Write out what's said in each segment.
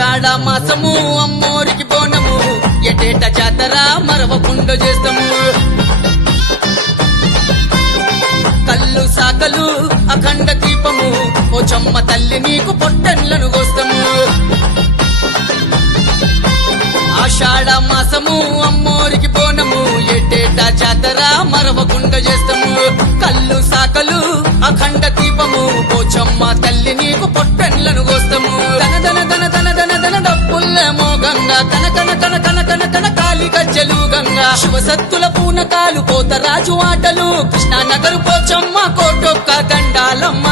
ఆషాఢ మాసము అమ్మోరికి బోనము ఎటేట జాతర మరవకుండా చేస్తాము కళ్ళు సాకలు అఖండ దీపము ఓ చమ్మ తల్లి నీకు పొట్టెన్లను కోస్తాము ఆషాఢ మాసము అమ్మోరికి బోనము ఎటేట జాతర మరవకుండా చేస్తాము కళ్ళు సాకలు అఖండ దీపము పోచమ్మ తల్లి నీకు పొట్టెన్లను కోస్తాము దన దన దన దన దన దన డప్పుల్లేమో గంగా కన కన కన కన కన కన కాలి గజ్జలు గంగా శివసత్తుల పూనకాలు పోతరాజు ఆటలు కృష్ణానగరు పోచమ్మ కోటొక్క దండాలమ్మ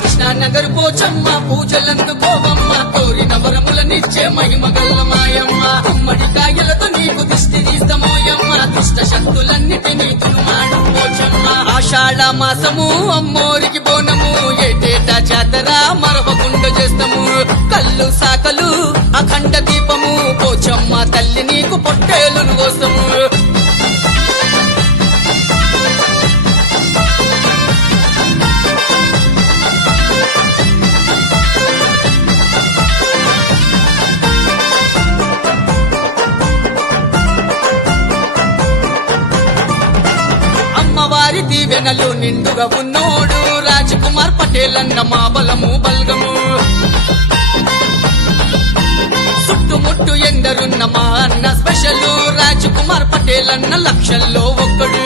కృష్ణానగర్ పోచమ్మ పూజలందుకోవమ్మ కోరిన వరములనిచ్చే మహిమగల్ల మాయమ్మ ఉమ్మడి కాయలతో నీకు దిష్టి తీస్తమోయమ్మ దుష్ట శక్తులన్నిటినీ తునుమాడు పోచమ్మ ఆషాఢ మాసము అమ్మోరికి బోనము ఏటేట జాతర మరవకుండా చేస్తాము కళ్ళు సాకలు అఖండ దీపము పోచమ్మ తల్లి నీకు పొట్టేలును కోస్తాము వారి దీవెనలు నిండుగా ఉన్నోడు రాజకుమార్ పటేల్ అన్న మా బలము బల్గము చుట్టుముట్టు ఎందరున్న మా అన్న స్పెషల్ రాజకుమార్ పటేల్ అన్న లక్షల్లో ఒక్కడు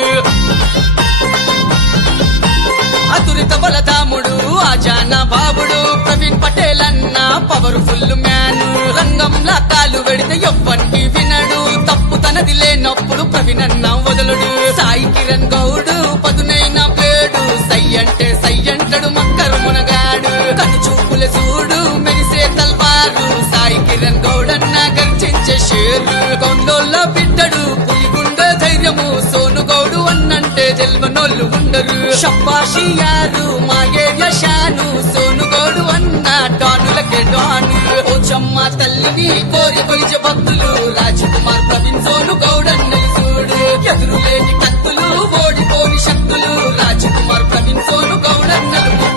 అతురిత బలదాముడు ఆజాన బాబుడు ప్రవీణ్ పటేల్ అన్న పవర్ఫుల్ మ్యాన్ రంగంలా కాలు వెడితే ఎవ్వనికి వినడు తప్పు తనది లేనప్పుడు ప్రవీణ్ అన్న వదలుడు సాయి కిరణ్ గౌడు పదునైన ప్లేడు సై అంటే సై అంటడు మక్కరు మునగాడు కను చూపుల చూడు మెరిసే తల్వారు సాయి కిరణ్ గౌడన్న గర్జించే షేరు గొండోళ్ళ బిడ్డడు పులిగుండె ధైర్యము సోను గౌడు అన్నంటే తెల్వనోళ్ళు ఉండరు షబ్బాషియారు మా ఏరియా షాను సోను గౌడు అన్న డానులకే డాను పోచమ్మ తల్లిని కోరి కొలిచే భక్తులు రాజకుమార్ ప్రవీణ్ సోను గౌడన్నలు చూడు ఎదురులేని కత్తులు ఓడిపోని శక్తులు రాజకుమార్ ప్రవీణ్ సోను గౌడన్నలు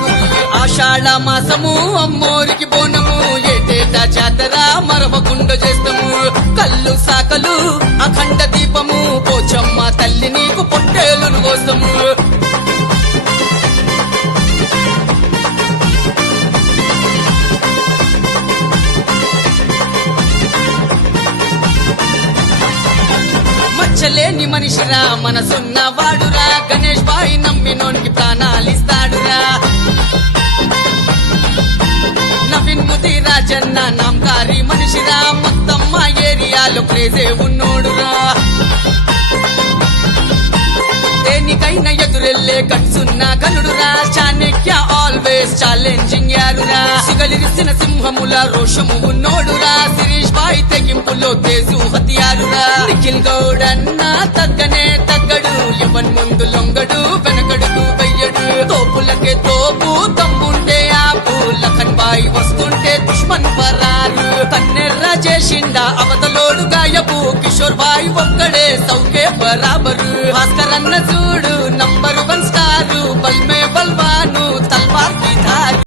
ఆషాఢ మాసము అమ్మోరికి బోనము ఏటేట జాతర మరవకుండా చేస్తాము కళ్ళు సాకలు అఖండ దీపము పోచమ్మ తల్లి నీకు పొట్టేలును కోస్తాము మచ్చలేని మనిషిరా మనసున్న వాడురా గణేష్ బాయి నమ్మినోనికి ప్రాణాలిస్తాడురా నవీన్ ముది రాజన్న నాంకారి మనిషిరా మొత్తం మా ఏరియాలో క్రేజే ఉన్నోడురా దేనికైనా ఎదురెళ్లే కట్సున్న గనుడురా చాణక్య ఆల్వేస్ ఛాలెంజింగ్ యారురా సిగలిరిసిన సింహముల రోషము ఉన్నోడురా శిరీష్ బాయ్ తెగింపులో తేజు హత్యారురా నిఖిల్ గౌడన్న తగ్గనే తగ్గడు ఎవన్ ముందు లొంగడు వెనకడుగు వెయ్యడు తోపులకే తోపు తమ్ముంటే ఆపు లఖన్ బాయ్ వస్తుంటే దుష్మన్ పరారు కన్నెర్ర చేసిండ అవతలోడు గాయపు కిషోర్ బాయ్ ఒక్కడే సౌకే బరాబరు భాస్కర్ అన్న చూడు